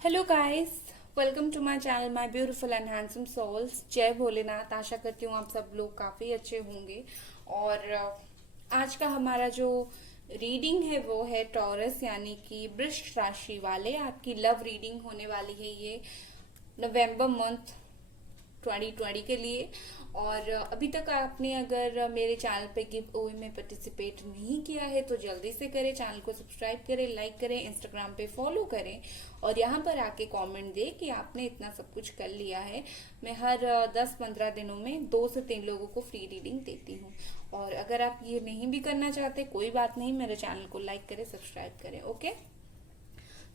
Hello guys, welcome to my channel my beautiful and handsome souls. जय भोलेनाथ। आशा करती हूँ आप सब लोग काफ़ी अच्छे होंगे। और आज का हमारा जो रीडिंग है वो है टॉरस यानी कि वृष राशि वाले। आपकी लव रीडिंग होने वाली है ये नवंबर मंथ 2020 के लिए। और अभी तक आपने अगर मेरे चैनल पे गिव अवे में पार्टिसिपेट नहीं किया है तो जल्दी से करें, चैनल को सब्सक्राइब करें, लाइक करें, इंस्टाग्राम पे फॉलो करें और यहाँ पर आके कमेंट दें कि आपने इतना सब कुछ कर लिया है। मैं हर 10-15 दिनों में 2 से 3 लोगों को फ्री रीडिंग देती हूँ। और अगर आप ये नहीं भी करना चाहते कोई बात नहीं, मेरे चैनल को लाइक करें, सब्सक्राइब करें। ओके,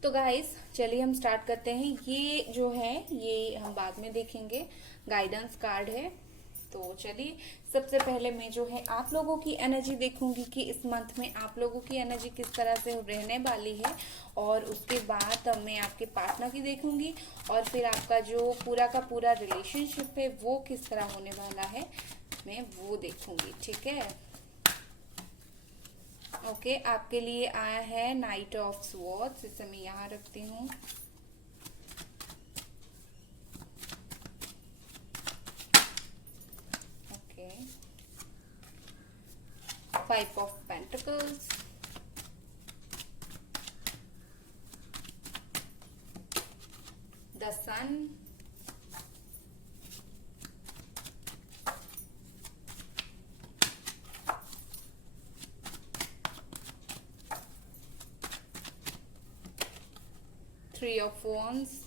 तो गाइस चलिए हम स्टार्ट करते हैं। ये जो है ये हम बाद में देखेंगे, गाइडेंस कार्ड है। तो चलिए, सबसे पहले मैं जो है आप लोगों की एनर्जी देखूंगी कि इस मंथ में आप लोगों की एनर्जी किस तरह से रहने वाली है। और उसके बाद मैं आपके पार्टनर की देखूंगी और फिर आपका जो पूरा का पूरा रिलेशनशिप है वो किस तरह होने वाला है मैं वो देखूंगी। ठीक है, ओके। आपके लिए आया है नाइट ऑफ स्वॉर्ड्स। इसे मैं यहाँ रखती हूँ। Okay, 5 of pentacles, the sun, three of wands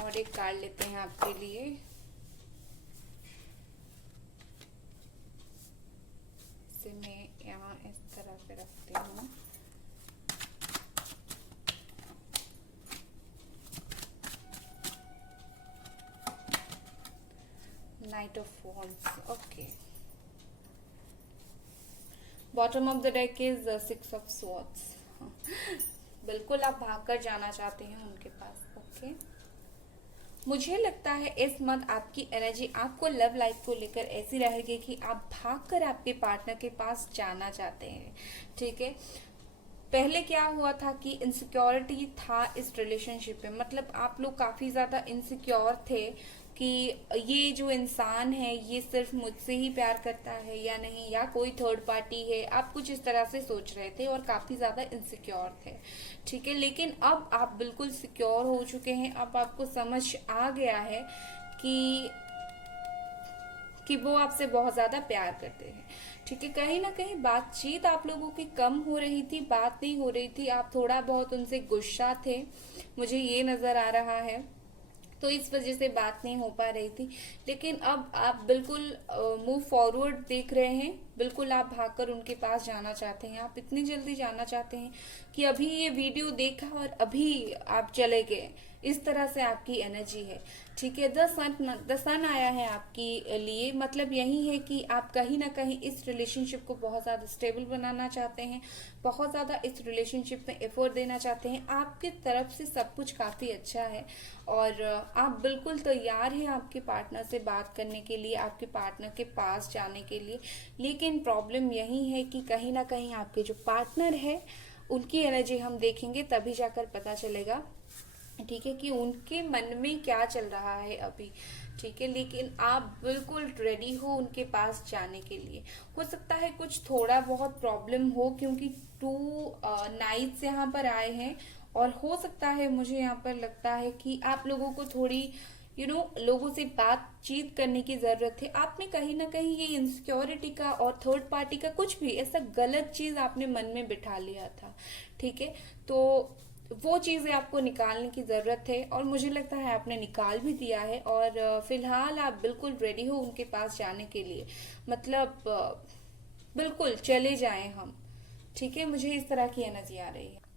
और एक कार्ड लेते हैं आपके लिए। इसे मैं यहाँ इस तरह से रखती हूँ। Night of wands, okay. Bottom of the deck is 6 of swords। बिल्कुल आप भागकर जाना चाहते हैं उनके पास। ओके, मुझे लगता है इस मंथ आपकी एनर्जी आपको लव लाइफ को लेकर ऐसी रहेगी कि आप भागकर आपके पार्टनर के पास जाना चाहते हैं। ठीक है, पहले क्या हुआ था कि इनसिक्योरिटी था इस रिलेशनशिप में, मतलब आप लोग काफी ज्यादा इनसिक्योर थे कि ये जो इंसान है ये सिर्फ मुझसे ही प्यार करता है या नहीं, या कोई थर्ड पार्टी है। आप कुछ इस तरह से सोच रहे थे और काफी ज्यादा इनसिक्योर थे। ठीक है, लेकिन अब आप बिल्कुल सिक्योर हो चुके हैं। अब आपको समझ आ गया है कि वो आपसे बहुत ज्यादा प्यार करते हैं। ठीक है, कहीं ना कहीं बातचीत आप लोगों की कम हो रही थी, बात नहीं हो रही थी, आप थोड़ा बहुत उनसे गुस्सा थे, मुझे ये नजर आ रहा है। तो इस वजह से बात नहीं हो पा रही थी। लेकिन अब आप बिल्कुल मूव फॉरवर्ड देख रहे हैं। बिल्कुल आप भागकर उनके पास जाना चाहते हैं। आप इतनी जल्दी जाना चाहते हैं कि अभी ये वीडियो देखा और अभी आप चले गए। इस तरह से आपकी एनर्जी है। ठीक है, द सन आया है आपके लिए, मतलब यही है कि आप कहीं ना कहीं इस रिलेशनशिप को बहुत ज्यादा स्टेबल बनाना चाहते हैं, बहुत ज्यादा इस रिलेशनशिप में एफर्ट देना चाहते हैं। आपकी तरफ से सब कुछ काफी अच्छा है और आप बिल्कुल तैयार हैं आपके पार्टनर से बात करने के लिए, आपके पार्टनर के पास जाने के लिए। लेकिन प्रॉब्लम यही है कि कहीं ना कहीं आपके जो पार्टनर है उनकी एनर्जी हम देखेंगे तभी जाकर पता चलेगा। ठीक है, कि उनके मन में क्या चल रहा है अभी। ठीक है, लेकिन आप बिल्कुल रेडी हो उनके पास जाने के लिए। हो सकता है कुछ थोड़ा बहुत प्रॉब्लम हो क्योंकि 2 नाइट्स यहाँ पर आए हैं और हो सकता है, मुझे यहाँ पर लगता है कि आप लोगों को थोड़ी लोगों से बातचीत करने की जरूरत है। आपने कहीं ना कहीं ये इनसिक्योरिटी का और थर्ड पार्टी का कुछ भी ऐसा गलत चीज आपने मन में बिठा लिया था। ठीक है, तो वो चीजें आपको निकालने की जरूरत है और मुझे लगता है आपने निकाल भी दिया है। और फिलहाल आप बिल्कुल रेडी हो उनके पास जाने के लिए, मतलब बिल्कुल चले जाएं हम। ठीक है, मुझे इस तरह की एनर्जी आ रही है।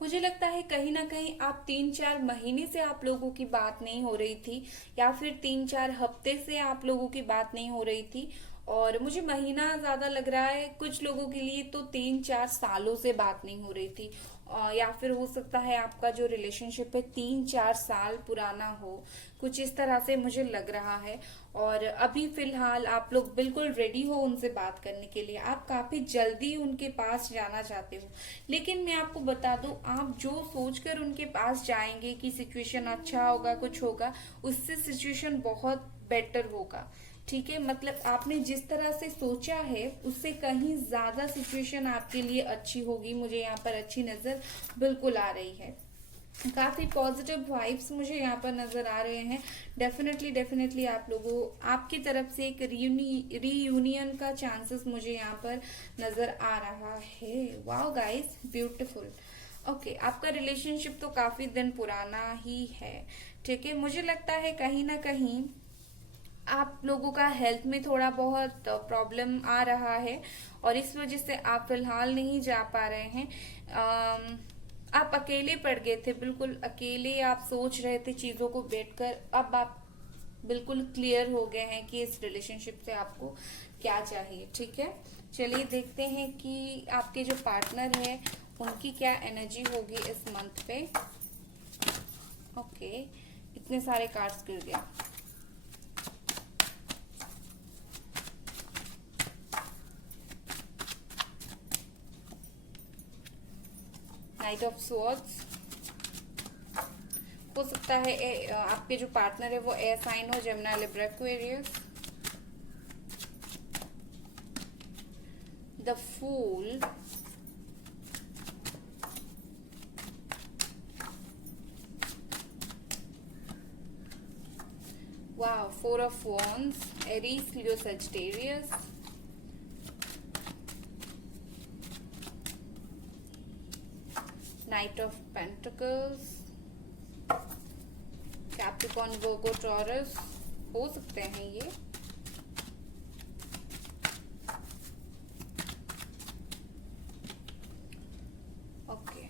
मुझे लगता है कहीं ना कहीं आप 3-4 महीने से आप लोगों की बात नहीं हो रही थी या फिर 3-4 हफ्ते से आप लोगों की बात नहीं हो रही थी। और मुझे महीना ज्यादा लग रहा है, कुछ लोगों के लिए तो 3-4 सालों से बात नहीं हो रही थी। या फिर हो सकता है आपका जो रिलेशनशिप है 3-4 साल पुराना हो, कुछ इस तरह से मुझे लग रहा है। और अभी फिलहाल आप लोग बिल्कुल रेडी हो उनसे बात करने के लिए, आप काफी जल्दी उनके पास जाना चाहते हो। लेकिन मैं आपको बता दूं, आप जो सोचकर उनके पास जाएंगे कि सिचुएशन अच्छा होगा, कुछ होगा, उससे सिचुएशन बहुत बेटर होगा। ठीक है, मतलब आपने जिस तरह से सोचा है उससे कहीं ज्यादा सिचुएशन आपके लिए अच्छी होगी। मुझे यहाँ पर अच्छी नजर बिल्कुल आ रही है, काफी पॉजिटिव वाइब्स मुझे यहाँ पर नजर आ रहे हैं। डेफिनेटली डेफिनेटली आप लोगों, आपकी तरफ से एक रीयूनियन का चांसेस मुझे यहाँ पर नजर आ रहा है। Wow guys, beautiful. ओके, आपका रिलेशनशिप तो काफी दिन पुराना ही है। ठीक है, मुझे लगता है कहीं ना कहीं आप लोगों का हेल्थ में थोड़ा बहुत प्रॉब्लम आ रहा है, और इस वजह से आप फिलहाल नहीं जा पा रहे हैं। आप अकेले पड़ गए थे, बिल्कुल अकेले आप सोच रहे थे चीजों को बैठकर। अब आप बिल्कुल क्लियर हो गए हैं कि इस रिलेशनशिप से आपको क्या चाहिए। ठीक है, चलिए देखते हैं कि आपके जो पार्टनर है उनकी क्या एनर्जी होगी इस मंथ पे। ओके, इतने सारे कार्ड्स गिर गया। नाइट ऑफ स्वॉर्ड्स, हो सकता है आपके जो पार्टनर है वो एयर साइन हो, Gemini, Libra, Aquarius. The fool, वाह, 4 of wands, Aries, Leo, Sagittarius. Knight of pentacles, Capricorn, Virgo, Taurus हो सकते हैं ये। ओके,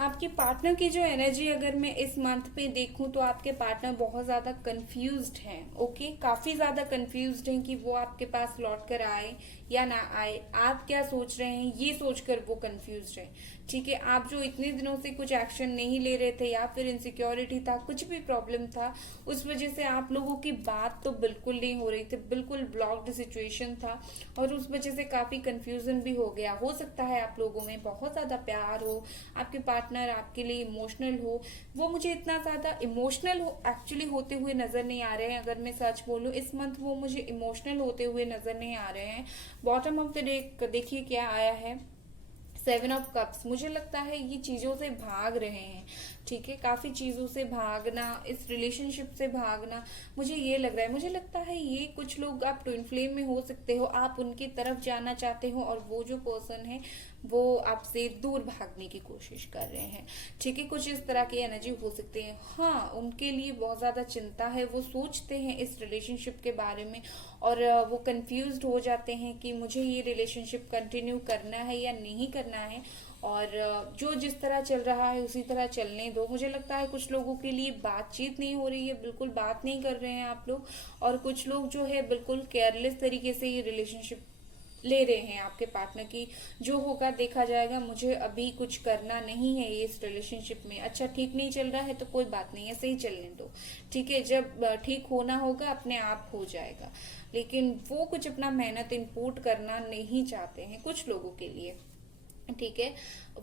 आपके पार्टनर की जो एनर्जी अगर मैं इस मंथ पे देखूं तो आपके पार्टनर बहुत ज्यादा कंफ्यूज्ड हैं। ओके, काफी ज्यादा कंफ्यूज्ड हैं कि वो आपके पास लौट कर आए या ना आए, आप क्या सोच रहे हैं ये सोचकर वो कंफ्यूज्ड है। ठीक है, आप जो इतने दिनों से कुछ एक्शन नहीं ले रहे थे, या फिर इनसिक्योरिटी था, कुछ भी प्रॉब्लम था, उस वजह से आप लोगों की बात तो बिल्कुल नहीं हो रही थी, बिल्कुल ब्लॉक्ड सिचुएशन था, और उस वजह से काफी कंफ्यूजन भी हो गया। हो सकता है आप लोगों में बहुत ज्यादा प्यार हो, आपके पार्टनर आपके लिए इमोशनल हो। वो मुझे इतना ज्यादा इमोशनल हो एक्चुअली होते हुए नजर नहीं आ रहे हैं। अगर मैं सच बोलूं, इस मंथ वो मुझे इमोशनल होते हुए नजर नहीं आ रहे हैं। बॉटम ऑफ द डे देखिए क्या आया है, 7 ऑफ कप्स। मुझे लगता है ये चीजों से भाग रहे हैं। ठीक है, काफी चीजों से भागना, इस रिलेशनशिप से भागना, मुझे ये लग रहा है। मुझे लगता है ये कुछ लोग, आप ट्विन फ्लेम में हो सकते हो, आप उनकी तरफ जाना चाहते हो, और वो जो पर्सन है वो आपसे दूर भागने की कोशिश कर रहे हैं। ठीक है, कुछ इस तरह की एनर्जी हो सकती है। हाँ, उनके लिए बहुत ज्यादा चिंता है, वो सोचते हैं इस रिलेशनशिप के बारे में, और वो कंफ्यूज्ड हो जाते हैं कि मुझे ये रिलेशनशिप कंटिन्यू करना है या नहीं करना है, और जो जिस तरह चल रहा है उसी तरह चलने दो। मुझे लगता है कुछ लोगों के लिए बातचीत नहीं हो रही है, बिल्कुल बात नहीं कर रहे हैं आप लोग, और कुछ लोग जो है बिल्कुल केयरलेस तरीके से ये रिलेशनशिप ले रहे हैं आपके पार्टनर की। जो होगा देखा जाएगा, मुझे अभी कुछ करना नहीं है ये इस रिलेशनशिप में। अच्छा, ठीक नहीं चल रहा है तो कोई बात नहीं है, सही चलने दो। ठीक है, जब ठीक होना होगा अपने आप हो जाएगा। लेकिन वो कुछ अपना मेहनत इनपुट करना नहीं चाहते हैं कुछ लोगों के लिए। ठीक है,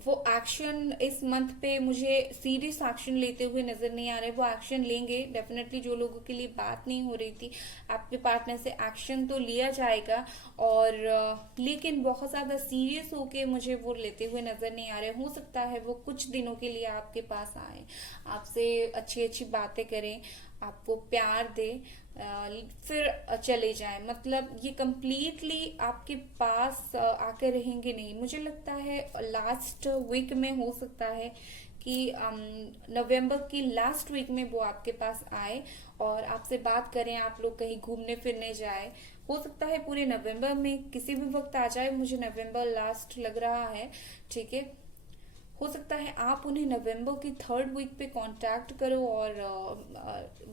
वो एक्शन इस मंथ पे मुझे सीरियस एक्शन लेते हुए नजर नहीं आ रहे। वो एक्शन लेंगे डेफिनेटली, जो लोगों के लिए बात नहीं हो रही थी आपके पार्टनर से, एक्शन तो लिया जाएगा, और लेकिन बहुत ज्यादा सीरियस होके मुझे वो लेते हुए नजर नहीं आ रहे। हो सकता है वो कुछ दिनों के लिए आपके पास आए, आपसे अच्छी अच्छी बातें करें, आपको प्यार दे, फिर चले जाएं। मतलब ये कंप्लीटली आपके पास आकर रहेंगे नहीं। मुझे लगता है लास्ट वीक में हो सकता है कि नवंबर की लास्ट वीक में वो आपके पास आए और आपसे बात करें, आप लोग कहीं घूमने फिरने जाए। हो सकता है पूरे नवंबर में किसी भी वक्त आ जाए, मुझे नवंबर लास्ट लग रहा है। ठीक है, हो सकता है आप उन्हें नवंबर की 3rd वीक पे कांटेक्ट करो और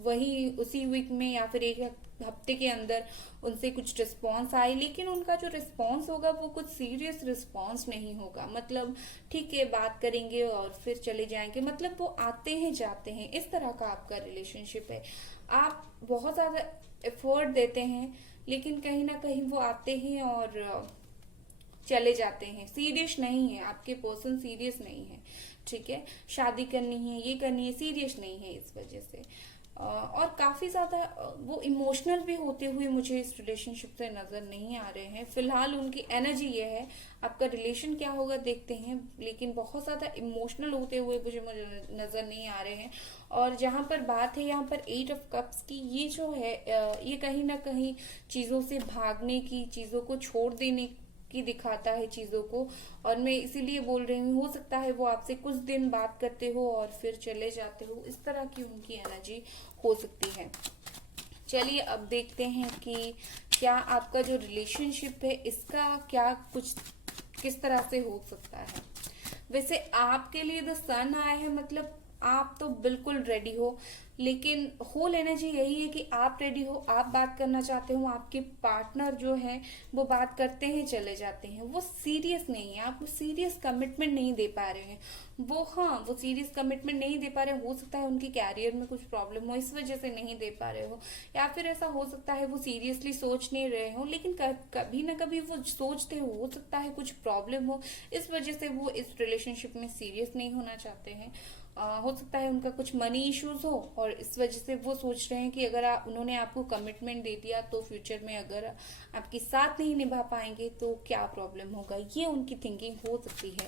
वही उसी वीक में या फिर एक हफ्ते के अंदर उनसे कुछ रिस्पॉन्स आए, लेकिन उनका जो रिस्पॉन्स होगा वो कुछ सीरियस रिस्पॉन्स नहीं होगा। मतलब ठीक है, बात करेंगे और फिर चले जाएंगे, मतलब वो आते हैं जाते हैं, इस तरह का आपका रिलेशनशिप है। आप बहुत ज़्यादा एफर्ट देते हैं लेकिन कहीं ना कहीं वो आते हैं और चले जाते हैं। सीरियस नहीं है, आपके पर्सन सीरियस नहीं है, ठीक है। शादी करनी है, ये करनी है, सीरियस नहीं है इस वजह से। और काफी ज्यादा वो इमोशनल भी होते हुए मुझे इस रिलेशनशिप से नजर नहीं आ रहे हैं। फिलहाल उनकी एनर्जी ये है, आपका रिलेशन क्या होगा देखते हैं, लेकिन बहुत ज्यादा इमोशनल होते हुए मुझे नजर नहीं आ रहे हैं। और जहां पर बात है यहाँ पर 8 ऑफ कप्स की, ये जो है ये कहीं ना कहीं चीजों से भागने की, चीजों को छोड़ देने की दिखाता है चीजों को। और मैं इसीलिए बोल रही हूँ, हो सकता है वो आपसे कुछ दिन बात करते हो और फिर चले जाते हो, इस तरह की उनकी एनर्जी हो सकती है। चलिए अब देखते हैं कि क्या आपका जो रिलेशनशिप है इसका क्या कुछ किस तरह से हो सकता है। वैसे आपके लिए द सन आया है, मतलब आप तो बिल्कुल रेडी हो, लेकिन होल एनर्जी यही है कि आप रेडी हो, आप बात करना चाहते हो, आपके पार्टनर जो है वो बात करते हैं चले जाते हैं, वो सीरियस नहीं है, आप सीरियस कमिटमेंट नहीं दे पा रहे हैं। वो सीरियस कमिटमेंट नहीं दे पा रहे, हो सकता है उनके कैरियर में कुछ प्रॉब्लम हो, इस वजह से नहीं दे पा रहे हो। या फिर ऐसा हो सकता है वो सीरियसली सोच नहीं रहे हो, लेकिन कभी ना कभी वो सोचते हो सकता है कुछ प्रॉब्लम हो, इस वजह से वो इस रिलेशनशिप में सीरियस नहीं होना चाहते हैं। हो सकता है उनका कुछ मनी इश्यूज हो और इस वजह से वो सोच रहे हैं कि अगर उन्होंने आपको कमिटमेंट दे दिया तो फ्यूचर में अगर आपके साथ नहीं निभा पाएंगे तो क्या प्रॉब्लम होगा, ये उनकी थिंकिंग हो सकती है,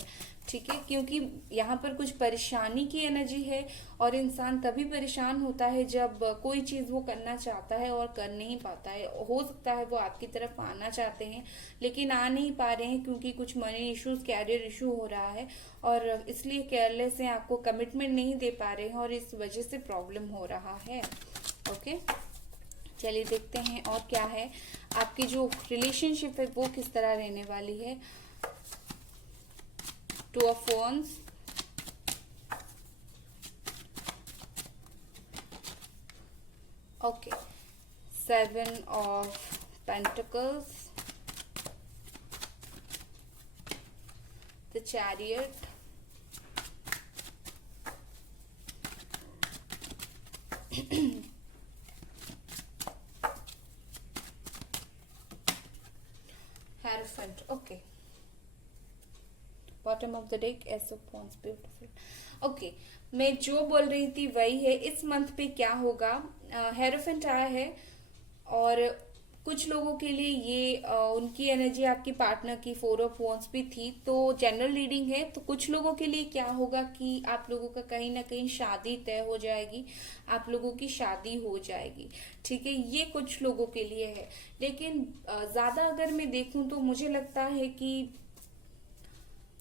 ठीक है। क्योंकि यहाँ पर कुछ परेशानी की एनर्जी है और इंसान तभी परेशान होता है जब कोई चीज वो करना चाहता है और कर नहीं पाता है। हो सकता है वो आपकी तरफ आना चाहते हैं लेकिन आ नहीं पा रहे हैं क्योंकि कुछ मनी इश्यूज, कैरियर इशू हो रहा है और इसलिए केयरलेस हैं, आपको कमिटमेंट नहीं दे पा रहे हैं और इस वजह से प्रॉब्लम हो रहा है। ओके, चलिए देखते हैं और क्या है आपकी जो रिलेशनशिप है वो किस तरह रहने वाली है। 2 of Wands, okay, 7 of Pentacles, the Chariot, Hierophant, okay. Bottom of the deck, S of wands, beautiful. Okay, मैं जो बोल रही थी वही है, इस मंथ पे क्या होगा। हेरोफेंट आया है और कुछ लोगों के लिए ये उनकी एनर्जी आपकी पार्टनर की 4 ऑफ वॉन्ड्स भी थी, तो जनरल रीडिंग है। तो कुछ लोगों के लिए क्या होगा कि आप लोगों का कहीं ना कहीं शादी तय हो जाएगी, आप लोगों की शादी हो जाएगी, ठीक है, ये कुछ लोगों के लिए है। लेकिन ज्यादा अगर मैं देखूं तो मुझे लगता है कि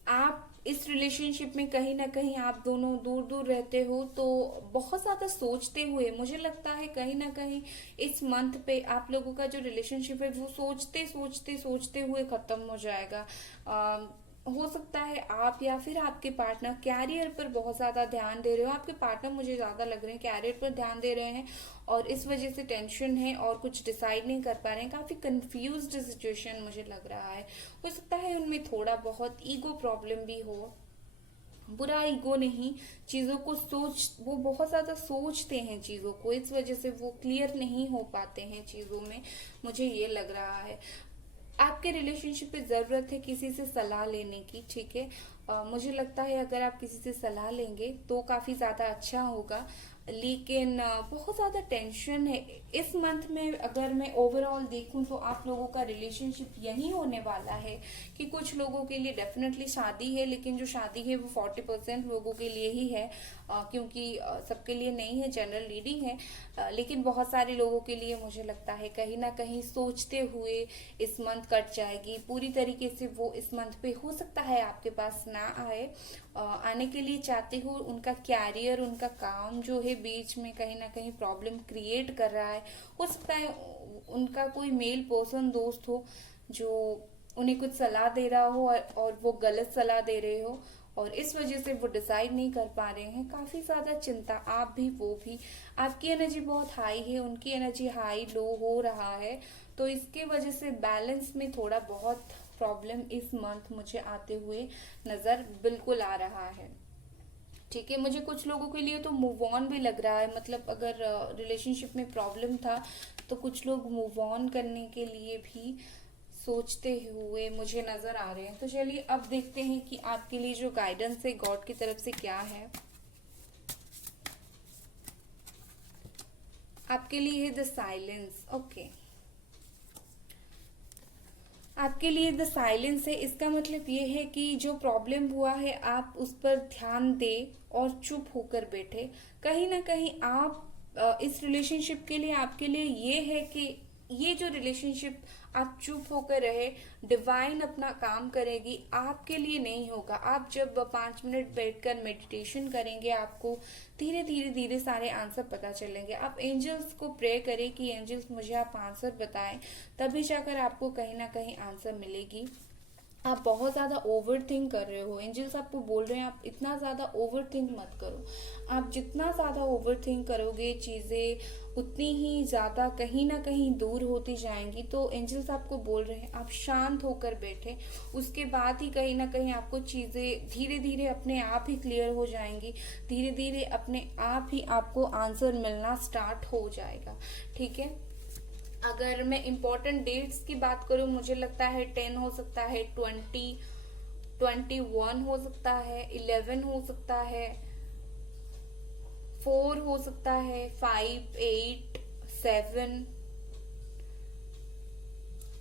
आप इस रिलेशनशिप में कहीं ना कहीं आप दोनों दूर दूर रहते हो, तो बहुत ज्यादा सोचते हुए मुझे लगता है कहीं ना कहीं इस मंथ पे आप लोगों का जो रिलेशनशिप है वो सोचते सोचते सोचते हुए खत्म हो जाएगा। हो सकता है आप या फिर आपके पार्टनर कैरियर पर बहुत ज्यादा ध्यान दे रहे हो, आपके पार्टनर मुझे ज्यादा लग रहे हैं कैरियर पर ध्यान दे रहे हैं और इस वजह से टेंशन है और कुछ डिसाइड नहीं कर पा रहे हैं, काफी कंफ्यूज्ड सिचुएशन मुझे लग रहा है। हो सकता है उनमें थोड़ा बहुत ईगो प्रॉब्लम भी हो, बुरा ईगो नहीं, चीजों को वो बहुत ज्यादा सोचते हैं चीजों को, इस वजह से वो क्लियर नहीं हो पाते हैं चीजों में, मुझे ये लग रहा है। आपके रिलेशनशिप पे जरूरत है किसी से सलाह लेने की, ठीक है। मुझे लगता है अगर आप किसी से सलाह लेंगे तो काफी ज्यादा अच्छा होगा, लेकिन बहुत ज्यादा टेंशन है इस मंथ में। अगर मैं ओवरऑल देखूं तो आप लोगों का रिलेशनशिप यही होने वाला है कि कुछ लोगों के लिए डेफिनेटली शादी है, लेकिन जो शादी है वो 40% लोगों के लिए ही है, क्योंकि सबके लिए नहीं है, जनरल रीडिंग है। लेकिन बहुत सारे लोगों के लिए मुझे लगता है कहीं ना कहीं सोचते हुए इस मंथ कट जाएगी पूरी तरीके से। वो इस मंथ पे हो सकता है आपके पास ना आए, आने के लिए चाहते हो, उनका कैरियर, उनका काम जो है बीच में कहीं ना कहीं प्रॉब्लम क्रिएट कर रहा है। हो सकता है उनका कोई मेल पर्सन दोस्त हो जो उन्हें कुछ सलाह दे रहा हो और वो गलत सलाह दे रहे हो, और इस वजह से वो डिसाइड नहीं कर पा रहे हैं। काफी ज्यादा चिंता, आप भी वो भी, आपकी एनर्जी बहुत हाई है, उनकी एनर्जी हाई लो हो रहा है, तो इसके वजह से बैलेंस में थोड़ा बहुत प्रॉब्लम इस मंथ मुझे आते हुए नजर बिल्कुल आ रहा है। ठीक है, मुझे कुछ लोगों के लिए तो मूव ऑन भी लग रहा है, मतलब अगर रिलेशनशिप में प्रॉब्लम था तो कुछ लोग मूव ऑन करने के लिए भी सोचते हुए मुझे नजर आ रहे हैं। तो चलिए अब देखते हैं कि आपके लिए जो गाइडेंस है गॉड की तरफ से क्या है। आपके लिए है द साइलेंस। ओके, आपके लिए द साइलेंस है, इसका मतलब ये है कि जो प्रॉब्लम हुआ है आप उस पर ध्यान दें और चुप होकर बैठे। कहीं ना कहीं आप इस रिलेशनशिप के लिए, आपके लिए ये है कि ये जो रिलेशनशिप आप चुप होकर रहे, डिवाइन अपना काम करेगी, आपके लिए नहीं होगा। आप जब 5 मिनट बैठकर मेडिटेशन करेंगे, आपको धीरे धीरे धीरे सारे आंसर पता चलेंगे। आप एंजल्स को प्रे करें कि एंजल्स मुझे आप आंसर बताएं, तभी जाकर आपको कहीं ना कहीं आंसर मिलेगी। आप बहुत ज़्यादा ओवर थिंक कर रहे हो, एंजल्स आपको बोल रहे हैं आप इतना ज़्यादा ओवर थिंक मत करो। आप जितना ज़्यादा ओवर थिंक करोगे चीज़ें उतनी ही ज़्यादा कहीं ना कहीं दूर होती जाएंगी। तो एंजल्स आपको बोल रहे हैं आप शांत होकर बैठे, उसके बाद ही कहीं ना कहीं आपको चीज़ें धीरे धीरे अपने आप ही क्लियर हो जाएंगी, धीरे धीरे अपने आप ही आपको आंसर मिलना स्टार्ट हो जाएगा। ठीक है, अगर मैं इम्पोर्टेंट डेट्स की बात करूं, मुझे लगता है 10 हो सकता है, 20, 21 हो सकता है, 11 हो सकता है, 4 हो सकता है, 5, 8, 7,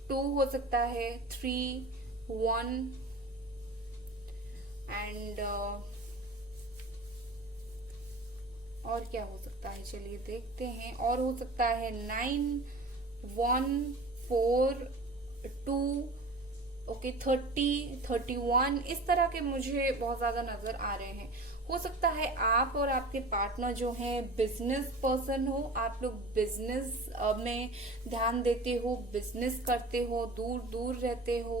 2 हो सकता है, 3, 1 एंड और क्या हो सकता है, चलिए देखते हैं। और हो सकता है 9, 1, 4, 2, ओके, 30, 31, इस तरह के मुझे बहुत ज्यादा नजर आ रहे हैं। हो सकता है आप और आपके पार्टनर जो हैं बिजनेस पर्सन हो, आप लोग बिजनेस में ध्यान देते हो, बिजनेस करते हो, दूर दूर रहते हो,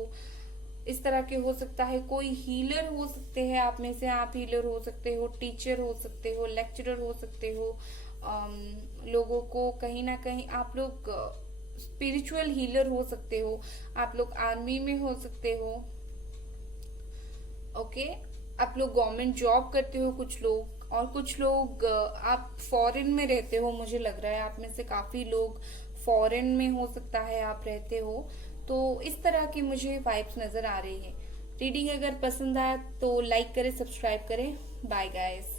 इस तरह के हो सकता है। कोई हीलर हो सकते हैं आप में से, आप हीलर हो सकते हो, टीचर हो सकते हो, लेक्चरर हो सकते हो। लोगों को कहीं ना कहीं आप लोग स्पिरिचुअल हीलर हो सकते हो, आप लोग आर्मी में हो सकते हो। ओके, आप लोग गवर्नमेंट जॉब करते हो कुछ लोग, और कुछ लोग आप फॉरेन में रहते हो। मुझे लग रहा है आप में से काफी लोग फॉरेन में हो सकता है आप रहते हो। तो इस तरह की मुझे वाइब्स नजर आ रही है। रीडिंग अगर पसंद आया तो लाइक करें, सब्सक्राइब करें। Bye guys.